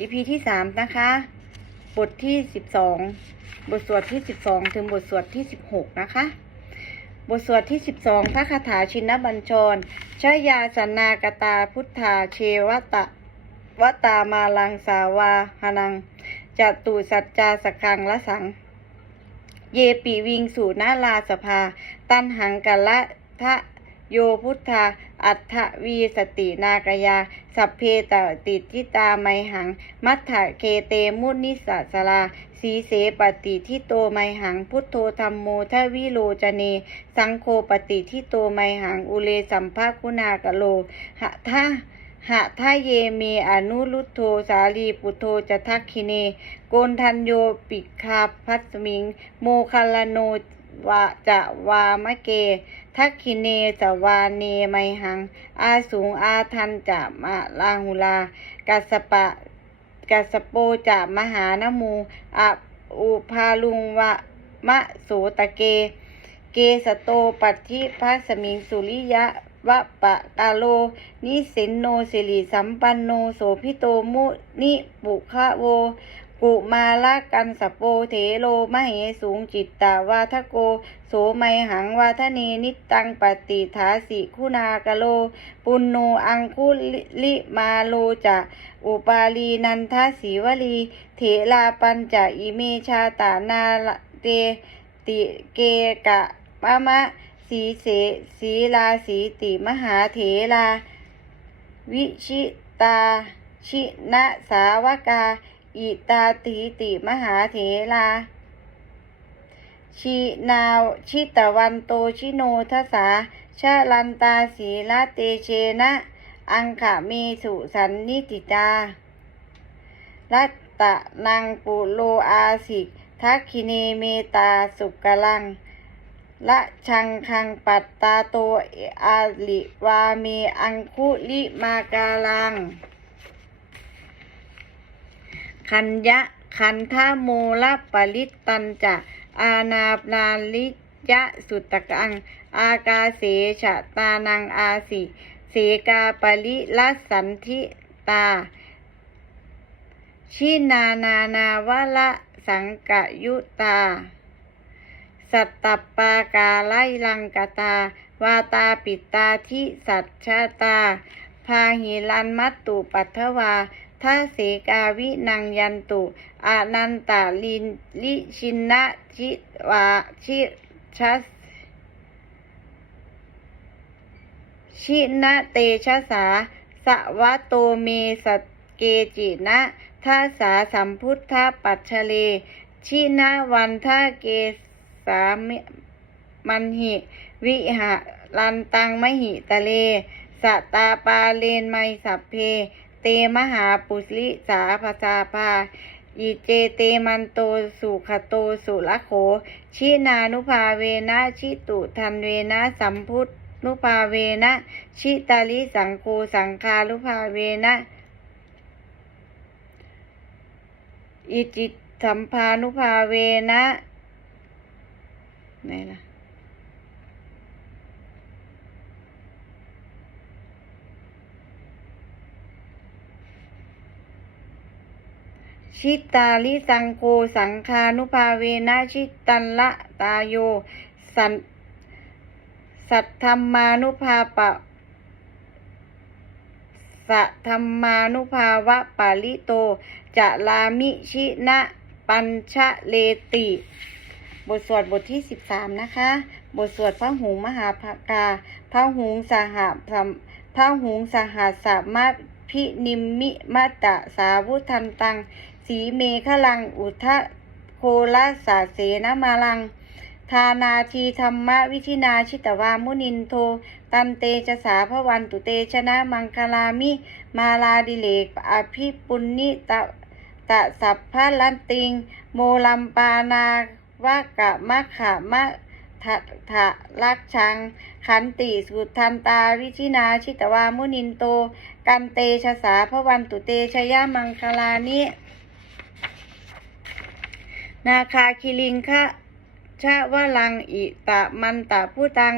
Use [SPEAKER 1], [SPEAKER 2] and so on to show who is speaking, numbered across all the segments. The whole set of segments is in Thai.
[SPEAKER 1] EP ที่สามนะคะ บทที่สิบสองบทสวดที่สิบสองถึงบทสวดที่สิบหกนะคะ บทสวดที่สิบสองพระคาถาชินบัญชรชยาสนากตาพุทธาเชวตะวตามาลังสาวาหนังจตุสัจจาสกังละสัง เยปีวิงสู่นาลาสภา ตันหังกัละทะ โยพุทธา อัฏฐวีสตินากยา สัพเพตติทิตาไมหัง มัทธะเคเตมุนิสสลา สีเสปฏิทิโตไมหัง พุทโธธรรมโมทวิโลจเน สังโฆปฏิทิโตไมหัง อุเลสัมภาคุณากะโล หะทะหะทะเยเมอนุรุตโธสาลีปุโธจะทักคิเน โกนทันโยปิคาพัสมิง โมคาลโน วะจะวามะเก ทักคิเนสวาเนไมหัง อาสูงอาทันจะมะลาหุลา กัสปะกัสโปจะมหานมูออุพาลุงวะมะโสตะเก เกสโตปัตถิพัสมิงสุริยะวะปะกาโล นิสินโนสิริสัมปันโนโสพิโตมุนิปุคะโว กุมาละกันสโปเถโลมเหสูงจิตตาวาทโก โสไมหังวาทเนนิตังปฏิฐาสิคุณากโล ปุณโนอังคุลิมาโลจะอุปาลีนันทสีวลี เถลาปัญจะอิเมชาตานาเตติเกกะปะมะสีเสสีลาสีติมหาเถลา วิชิตาชินะสาวกา อิตาติติมหาเถลาชินาวชิตวันโตชิโนทสาชาลันตาสีลาเตเชนะ อังขะเมสุสันนิติตารัตตะนังปุโลอาสิกทักคิเนเมตาสุกลังละชังคังปัตตาโตอาลิวาเมอังคุลิมาการัง คัญยะคันทาโมละปริตตันจะ อาณาปนาลิยะสุตตะกัง อากาเสชะตานังอาสิเสกาปริลัสสันทิตา ชินานานาวะละสังกยุตา สัตตปปากาไลลังกตา วาตาปิตาทิสัจชาตา พาหิลันมัตตุปัทวา ทัเสกาวินังยันตุอานันตาลินลิชินนะชิวาชิชัสชินะเตชะสาสวะโตเมสเกจินะทัสสาสัมพุทธปัจเชเล ชินะวันทาเกสามิมันหิ วิหะลันตังมหิตะเลสตาปาเลนไมสัพเพ มหาปุสลิสาภาษาภาอิเจเตมันโตสุขโตสุลโข ชินานุภาเวนะชิตุทันเวนะสัมพุทธนุภาเวนะชิตาลิสังโฆสังคานุภาเวนะอิจิตสัมภานุภาเวนะไหนล่ะ ชิตาลิสังโฆสังคานุภาเวนะชิตันละตาโย สันสัทธรรมานุภาปะสัทธรรมานุภาวะปาลิโต จะลามิชินะปัญชะเลติ บทสวดบทที่13นะคะ บทสวดพระหุงมหาภากาพระหุงสหสัมพระหุงสหัสสะมะพินิมมิมัตตะสาวุทันตัง สีเมฆลัง อุทะโคละสาเสนมาลัง ทานาทีธรรมวิธินาชิตวามุนินโท ตันเตจะสาพระวันตุเตชนะมังคลามิ มาลาดิเลกอภิปุณนิตะตะสัพพะลันติง โมลัมปานาวะกะมะขะมะทะทะลักชัง ขันติสุทันตาวิชินาชิตวามุนินโต กันเตชะสาพระวันตุเตชยมังคลานิ นาคาคิลิงคะชะวะลังอิตะมันตะผู้ตัง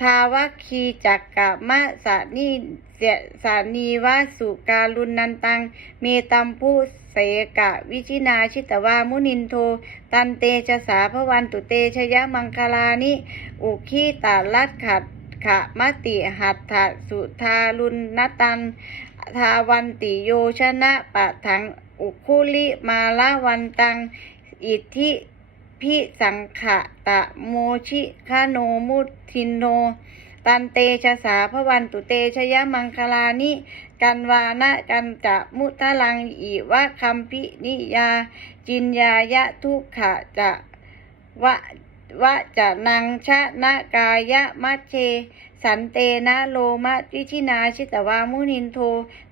[SPEAKER 1] ทาวคีจักกะมะสานีเสสานีวาสุการุณนันตัง เมตัมผู้เสกะวิชินาชิตวามุนินโท ตันเตชะสาพวันตุเตชยมังคลานิอุคีตาลัดขัดขะมติหัตถสุทารุณนตัน ทาวันติโยชนะปะถัง อุคุลิมาลาวันตัง อิทธิพิสังขะตะโมชิคาโนมุทินโน ตันเตชะสาพวันตุเตชยมังคลานิกันวานะกันจะมุทะลังอิวะคัมพินิยา จินยายะทุกขะจะวะวะจะนังชะนะกายะมัชเช สันเตนะโลมะวิชินาชิตวามุนินโท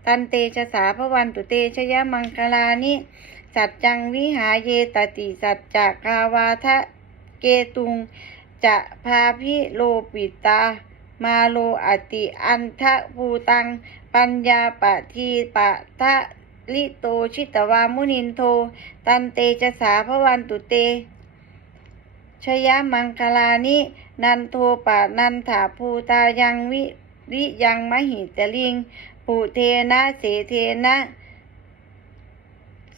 [SPEAKER 1] ตันเตชะสาพวันตุเตชยมังคลานิสัจจังวิหาเยตติสัจจะกาวาทะเกตุง จะพาพิโลปิตา มาโลอติอันทะภูตัง ปัญญาปะทีปะทะลิโตชิตวามุนินโท ตันเตชะสาพวันตุเต ชยมังคลานิ นันโทปะนันถาภูตายังวิริยังมหิตลิง ปุเทนะเสเทนะ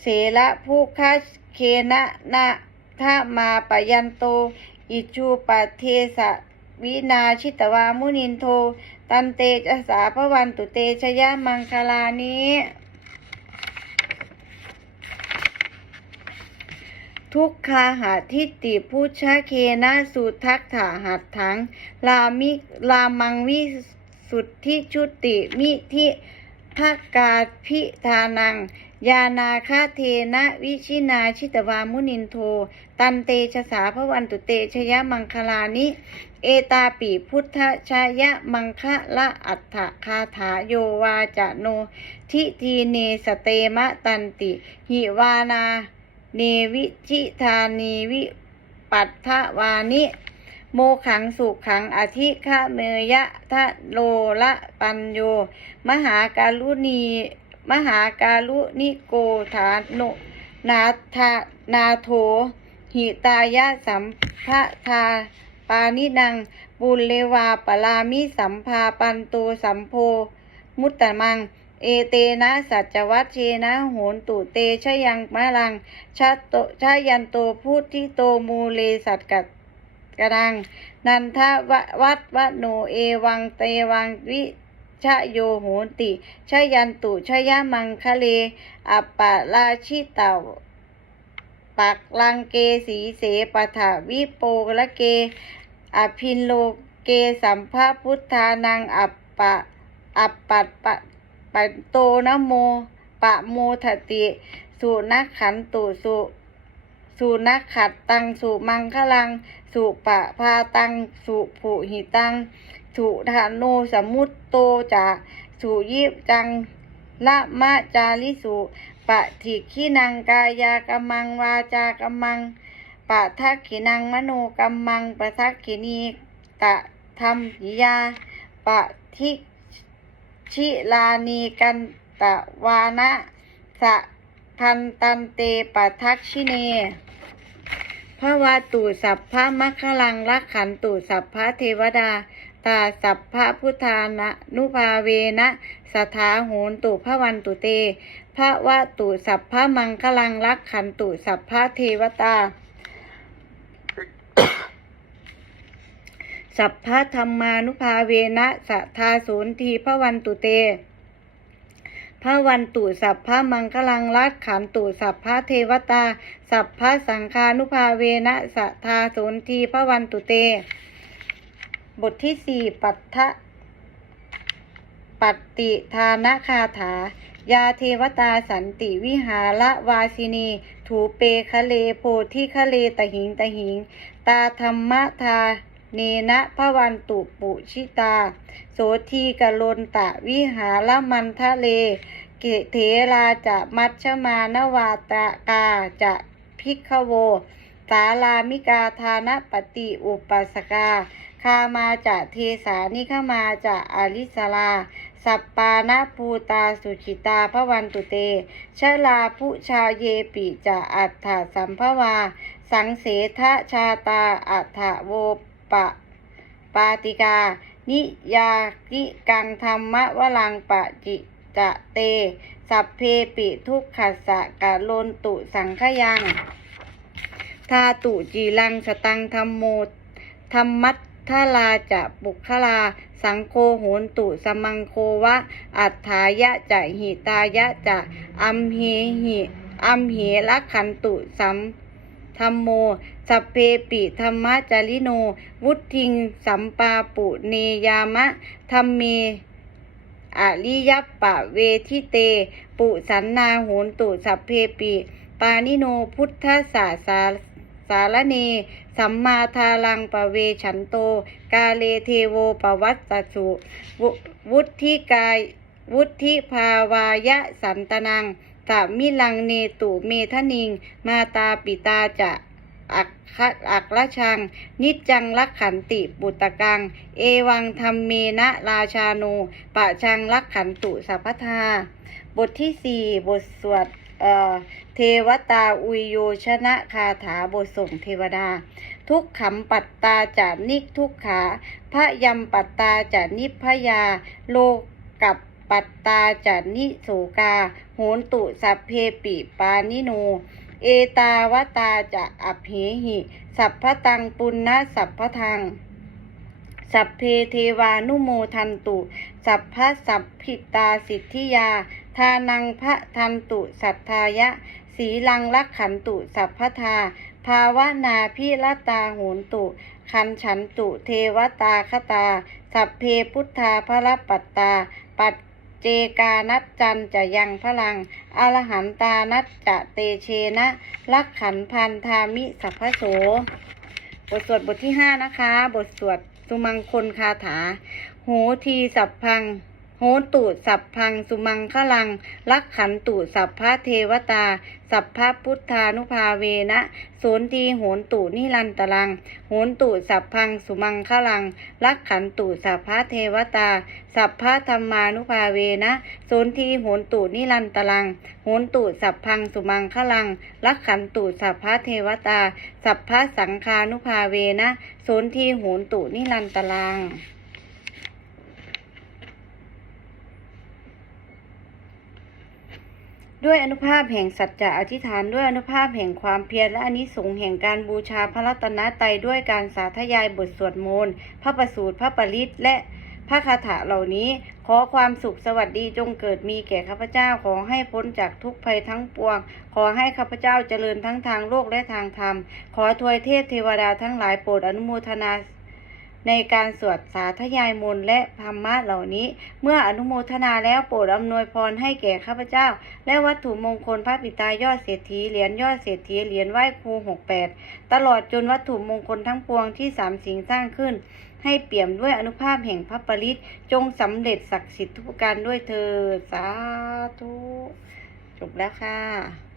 [SPEAKER 1] เสละผู้คาเคนะนะทะมาปยันโต อิจูปะเทสะวินาชิตวามุนินโท ตันเตจสาพวันตุเตชยมังคลานิ ทุกคาหาทิฏฐิพุชะเคนะสุทักถาหัดถังลามิลามังวิสุทธิชุติมิทิภกกาพิธานัง ยานาคาเทนะวิชินาชิตวามุนินโท ตันเตชะสาพวันตุเตชยมังคลานิ เอตาปิพุทธชายะมังคะละอัฏฐคาถาโยวาจะโน ทิทีเนสเตมะตันติ หิวานา เนวิชิธานีวิปัตถวานิ โมขังสุขังอธิฆะเมยะทะโลละปัญโย มหาการุณีมหาการุนิโกฐานโนนาทานาโถ หิตายะสัมภะทาปานินังปุเลวาปลามิสัมภาปันโตสัมโพ มุตตะมัง เอเตนะสัจวัชเชนะโหนตุเตชยังมะลังชะโตชะยันโตพุทธิโตมูเลสัตกัดกระดัง นันทวะวัดวะโนเอวังเตวังวิชะโยโหนติชยันตุชยะมังคะเล อัปปะราชิตาปักลังเกสีเสปะถาวิโปละเก อภินโลเกสัมภะพุทธานังอัปปะ อัปปัตปะ ปันโตนะโม ปะโมทติ สุนักขันตุสุสุนักขัดตังสุมังคลัง สุปะพาตัง สุผูหิตัง สุธาโนสมุตโตจะสุยิบจังละมะจาริสุปะถิขินังกายากรรมังวาจากรรมังปะทักขินังมโนกรรมังปะทักขินีตะธรรมหิยาปะทิ ชิลานีกันตะวานะสะพันตันเตปะทักชิเนพระวาตุสัพพะมัคคลังรักขันตุสัพพะเทวดา ตาสัพพะพุทธานะนุภาเวนะสถาโหนตุพระวันตุเตพระวาตุสัพพะมังคลังรักขันตุสัพพะเทวตา สัพพะธรรมานุภาเวนะสัทธาโสนทีพระวันตุเตพระวันตุสัพพะมังคลังรักขันตุสัพพะเทวตา สัพพะสังฆานุภาเวนะสัทธาโสนทีพระวันตุเต บทที่สี่ปัตถะปัตติทานคาถา ยาเทวตาสันติวิหารวาสินี ถูเปคะเลโพธิคะเลตหิงตหิง ตาธรรมทา เนนะพระวันตุปุชิตา โสทีกลนตะวิหารมันทะเล เกเทราจะมัชมานวาตากาจะพิกโว สาลามิกาทานปฏิอุปัสกา คามาจะเทสานิขมาจะอริสลา สัปปานาภูตาสุขิตาพระวันตุเต ชลาพุชาเยปิจะอัฏฐสัมภวา สังเสทชาตาอัฏฐโวปะปาติกา นิยากิกังธรรมะวลังปะจิจะเต สัพเพปิทุกขัสสะกะโลนตุสังขยังทาตุจีรังสตังธรรมโมธรรมัตทาลาจะปุคลา สังโฆโหนตุสมังโควะ อัฏฐายะจะหิตายะจะอัมเหหิอัมเหละขันตุสัมธรรมโม สัพเพปิธรรมจาริโน วุทิง สัมปาปุเนยามะธรรมเมอริยปปะเวทิเต ปุสันนาโหนตุสัพเพปิ ปานิโนพุทธสาสาสารเน สัมมาทาลังปะเวฉันโต กาเลเทโวปวัตตสุวุวุธิกาย วุธิภาวายะสันตนังสามิลังเนตุเมทนิง มาตาปิตาจะ อักขะอักละชัง นิจจังลักขันติปุตตะกัง เอวังธรรมเมนะราชาโนปะชังลักขันตุสัพพทา บทที่สี่บทสวดเทวตาอุยโยชนะคาถาบทส่งเทวดา ทุกขำปัตตาจะนิกทุกขาพระยำปัตตาจะนิพพยา โลกับปัตตาจะนิโสกา โหนตุสัพเพปิปานิโน เอตาวตาจะอภิหิ สัพพตังปุณณสัพพทัง สัพเพเทวานุโมทันตุ สัพพะสัพพิตาสิทธิยา ทานังพระทันตุ สัทธายะ สีลังลักขันตุ สัพพทา ภาวนาพิรตาโหนตุ คันฉันตุ เทวตาคตา สัพเพพุทธาพระปัตตา ปัจ เจกานัจจันจะยังพลัง อรหันตานัจจะเตเชนะ ลักขันพันธามิสัพพโส บทสวดบทที่ห้านะคะ บทสวดสุมังคลคาถา โหทีสัพพัง โหตุสัพพังสุมังคลัง ลักขันตุสัพพะเทวตา สัพพะพุทธานุภาเวนะโสนทีโหนตุนิรันตลัง โหนตุสัพพังสุมังคลัง ลักขันตุสัพพะเทวตา สัพพะธรรมานุภาเวนะโสนทีโหนตุนิรันตลัง โหนตุสัพพังสุมังคลัง ลักขันตุสัพพะเทวตา สัพพะสังคานุภาเวนะโสนทีโหนตุนิรันตลัง ด้วยอนุภาพแห่งสัจจะอธิษฐานด้วยอนุภาพแห่งความเพียรและอานิสงส์แห่งการบูชาพระรัตนตรัยด้วยการสาธยายบทสวดมนต์พระประสูตรพระปริตและพระคาถาเหล่านี้ ขอความสุขสวัสดีจงเกิดมีแก่ข้าพเจ้าขอให้พ้นจากทุกภัยทั้งปวง ขอให้ข้าพเจ้าเจริญทั้งทางโลกและทางธรรม ขอทวยเทพเทวดาทั้งหลายโปรดอนุโมทนา ในการสวดสาธยายมนต์และธรรมะเหล่านี้ เมื่ออนุโมทนาแล้วโปรดอำนวยพรให้แก่ข้าพเจ้า และวัตถุมงคลพระปิตายอดเศรษฐีเหรียญยอดเศรษฐีเหรียญไหว้ครูหกแปดตลอดจนวัตถุมงคลทั้งปวงที่สามสิงสร้างขึ้น ให้เปี่ยมด้วยอนุภาพแห่งพระปริตจงสำเร็จศักดิ์สิทธิ์ทุกการด้วยเธอสาธุจบแล้วค่ะ